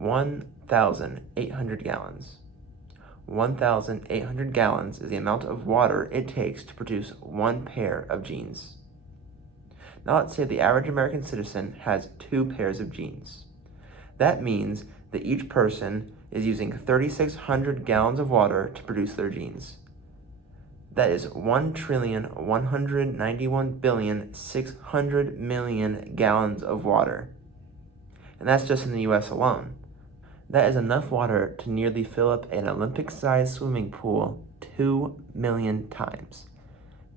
1,800 gallons. 1,800 gallons is the amount of water it takes to produce one pair of jeans. Now let's say the average American citizen has 2 pairs of jeans. That means that each person is using 3,600 gallons of water to produce their jeans. That is 1,191,600,000,000 gallons of water. And that's just in the US alone. That is enough water to nearly fill up an Olympic-sized swimming pool 2 million times.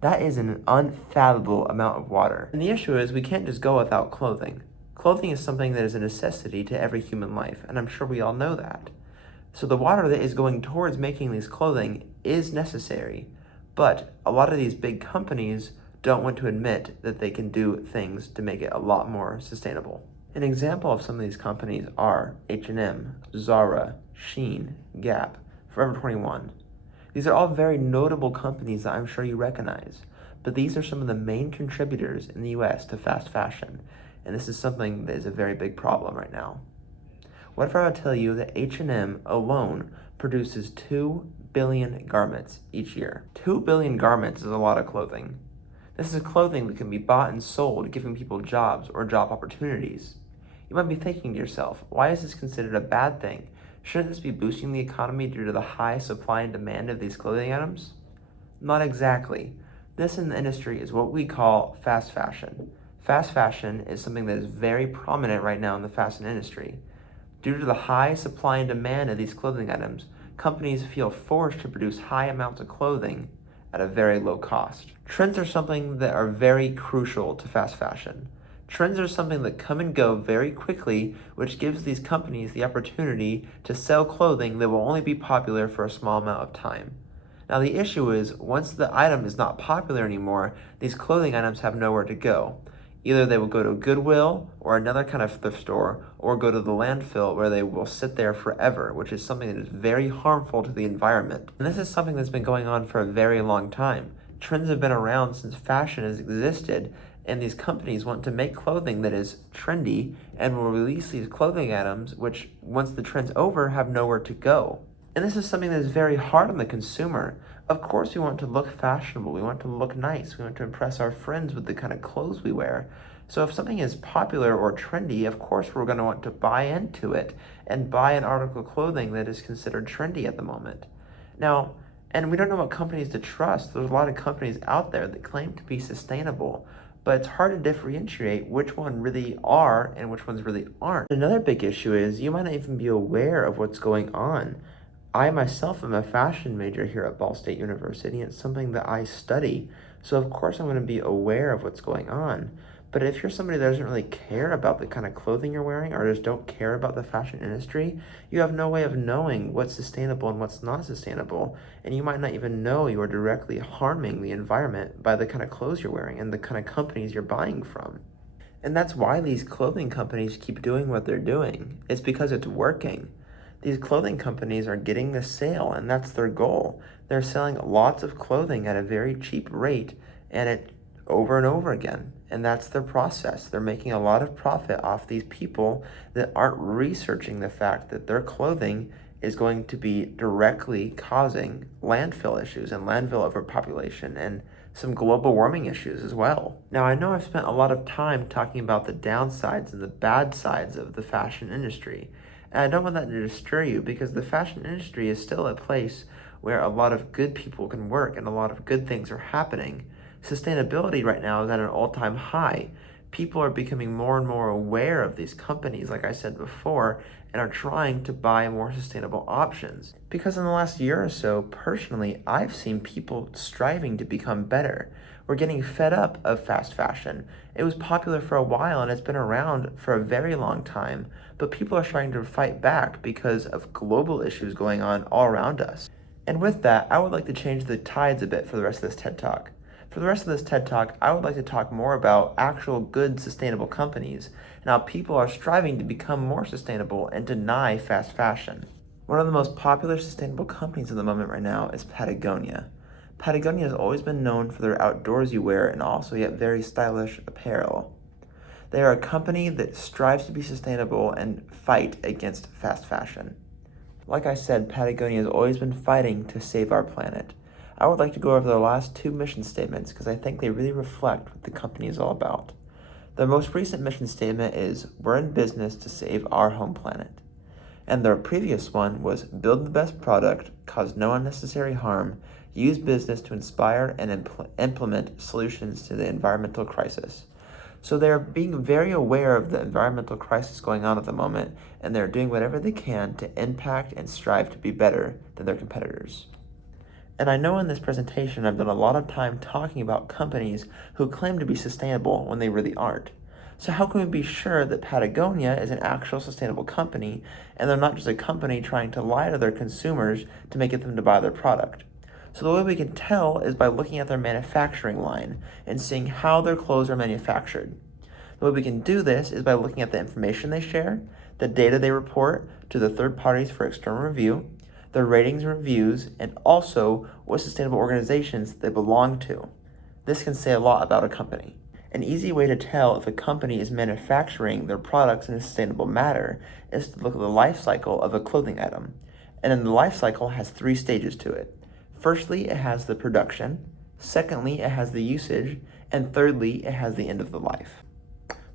That is an unfathomable amount of water. And the issue is we can't just go without clothing. Clothing is something that is a necessity to every human life, and I'm sure we all know that. So the water that is going towards making these clothing is necessary, but a lot of these big companies don't want to admit that they can do things to make it a lot more sustainable. An example of some of these companies are H&M, Zara, Shein, Gap, Forever 21. These are all very notable companies that I'm sure you recognize, but these are some of the main contributors in the US to fast fashion, and this is something that is a very big problem right now. What if I were to tell you that H&M alone produces 2 billion garments each year? 2 billion garments is a lot of clothing. This is clothing that can be bought and sold, giving people jobs or job opportunities. You might be thinking to yourself, why is this considered a bad thing? Shouldn't this be boosting the economy due to the high supply and demand of these clothing items? Not exactly. This in the industry is what we call fast fashion. Fast fashion is something that is very prominent right now in the fashion industry. Due to the high supply and demand of these clothing items, companies feel forced to produce high amounts of clothing at a very low cost. Trends are something that are very crucial to fast fashion. Trends are something that come and go very quickly, which gives these companies the opportunity to sell clothing that will only be popular for a small amount of time. Now the issue is, once the item is not popular anymore, these clothing items have nowhere to go. Either they will go to Goodwill or another kind of thrift store, or go to the landfill where they will sit there forever, which is something that is very harmful to the environment. And this is something that's been going on for a very long time. Trends have been around since fashion has existed, and these companies want to make clothing that is trendy and will release these clothing items which, once the trend's over, have nowhere to go. And this is something that is very hard on the consumer. Of course we want to look fashionable, we want to look nice, we want to impress our friends with the kind of clothes we wear. So if something is popular or trendy, of course we're going to want to buy into it and buy an article of clothing that is considered trendy at the moment. Now, and we don't know what companies to trust. There's a lot of companies out there that claim to be sustainable, but it's hard to differentiate which one really are and which ones really aren't. Another big issue is you might not even be aware of what's going on. I myself am a fashion major here at Ball State University, and it's something that I study. So of course I'm going to be aware of what's going on. But if you're somebody that doesn't really care about the kind of clothing you're wearing, or just don't care about the fashion industry, you have no way of knowing what's sustainable and what's not sustainable. And you might not even know you are directly harming the environment by the kind of clothes you're wearing and the kind of companies you're buying from. And that's why these clothing companies keep doing what they're doing. It's because it's working. These clothing companies are getting the sale, and that's their goal. They're selling lots of clothing at a very cheap rate, and it over and over again. And that's their process. They're making a lot of profit off these people that aren't researching the fact that their clothing is going to be directly causing landfill issues and landfill overpopulation and some global warming issues as well. Now, I know I've spent a lot of time talking about the downsides and the bad sides of the fashion industry. And I don't want that to disturb you, because the fashion industry is still a place where a lot of good people can work and a lot of good things are happening. Sustainability right now is at an all-time high. People are becoming more and more aware of these companies, like I said before, and are trying to buy more sustainable options. Because in the last year or so, personally, I've seen people striving to become better. We're getting fed up of fast fashion. It was popular for a while and it's been around for a very long time, but people are trying to fight back because of global issues going on all around us. And with that, I would like to change the tides a bit for the rest of this TED Talk. For the rest of this TED Talk, I would like to talk more about actual good sustainable companies and how people are striving to become more sustainable and deny fast fashion. One of the most popular sustainable companies at the moment right now is Patagonia. Patagonia has always been known for their outdoorsy wear and also yet very stylish apparel. They are a company that strives to be sustainable and fight against fast fashion. Like I said, Patagonia has always been fighting to save our planet. I would like to go over their last two mission statements because I think they really reflect what the company is all about. Their most recent mission statement is, "We're in business to save our home planet." And their previous one was, "Build the best product, cause no unnecessary harm, use business to inspire and implement solutions to the environmental crisis." So they're being very aware of the environmental crisis going on at the moment, and they're doing whatever they can to impact and strive to be better than their competitors. And I know in this presentation I've done a lot of time talking about companies who claim to be sustainable when they really aren't. So how can we be sure that Patagonia is an actual sustainable company and they're not just a company trying to lie to their consumers to get them to buy their product? So the way we can tell is by looking at their manufacturing line and seeing how their clothes are manufactured. The way we can do this is by looking at the information they share, the data they report to the third parties for external review, their ratings and reviews, and also what sustainable organizations they belong to. This can say a lot about a company. An easy way to tell if a company is manufacturing their products in a sustainable manner is to look at the life cycle of a clothing item. And then the life cycle has 3 stages to it. Firstly, it has the production. Secondly, it has the usage. And thirdly, it has the end of the life.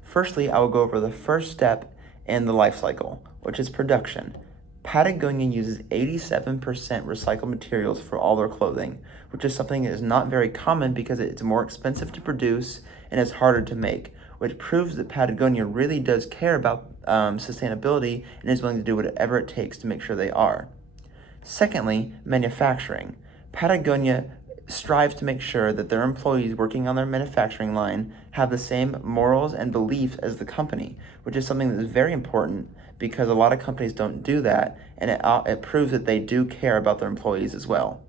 Firstly, I will go over the first step in the life cycle, which is production. Patagonia uses 87% recycled materials for all their clothing, which is something that is not very common because it's more expensive to produce and it's harder to make, which proves that Patagonia really does care about sustainability and is willing to do whatever it takes to make sure they are. Secondly, manufacturing. Patagonia strives to make sure that their employees working on their manufacturing line have the same morals and beliefs as the company, which is something that is very important because a lot of companies don't do that, and it proves that they do care about their employees as well.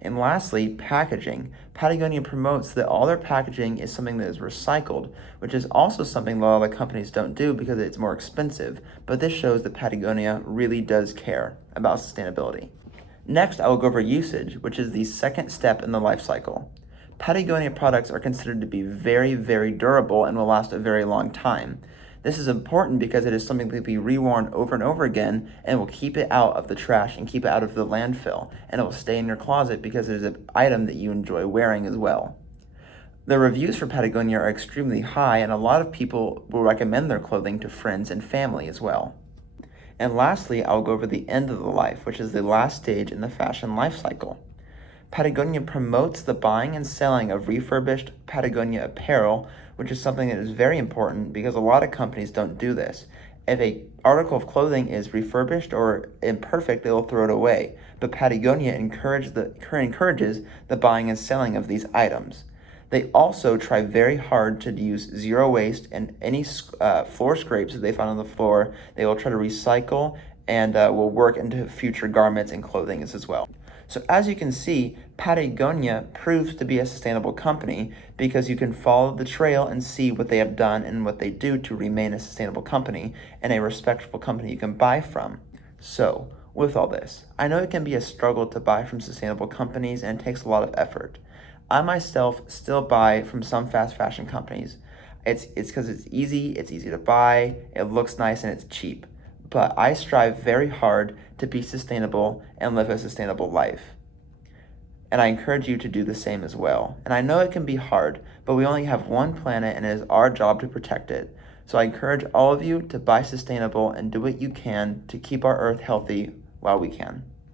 And lastly, packaging. Patagonia promotes that all their packaging is something that is recycled, which is also something that a lot of companies don't do because it's more expensive, but this shows that Patagonia really does care about sustainability. Next, I will go over usage, which is the second step in the life cycle. Patagonia products are considered to be very, very durable and will last a very long time. This is important because it is something that can be reworn over and over again and will keep it out of the trash and keep it out of the landfill, and it will stay in your closet because it is an item that you enjoy wearing as well. The reviews for Patagonia are extremely high, and a lot of people will recommend their clothing to friends and family as well. And lastly, I'll go over the end of the life, which is the last stage in the fashion life cycle. Patagonia promotes the buying and selling of refurbished Patagonia apparel, which is something that is very important because a lot of companies don't do this. If an article of clothing is refurbished or imperfect, they will throw it away. But Patagonia encourages the buying and selling of these items. They also try very hard to use zero waste, and any floor scrapes that they find on the floor, they will try to recycle and will work into future garments and clothing as well. So as you can see, Patagonia proves to be a sustainable company because you can follow the trail and see what they have done and what they do to remain a sustainable company and a respectful company you can buy from. So, with all this, I know it can be a struggle to buy from sustainable companies and it takes a lot of effort. I myself still buy from some fast fashion companies. It's because it's easy to buy, it looks nice, and it's cheap. But I strive very hard to be sustainable and live a sustainable life. And I encourage you to do the same as well. And I know it can be hard, but we only have one planet and it is our job to protect it. So I encourage all of you to buy sustainable and do what you can to keep our earth healthy while we can.